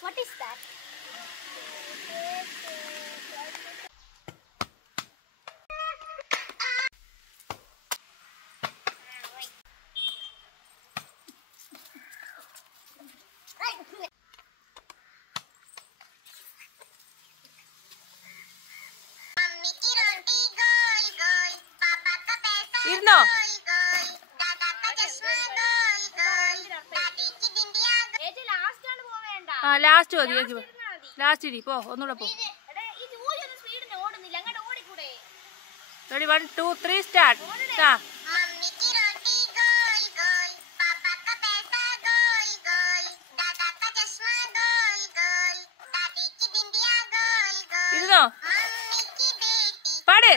What is that? ഇരുന്നോ? ആ last മതി. ലാസ്റ്റ് ഇരി. പോ, ഒന്നുകൂടെ പോ. Ready, 1 2 3 start. ആ ഇരുന്നോ? പാട്.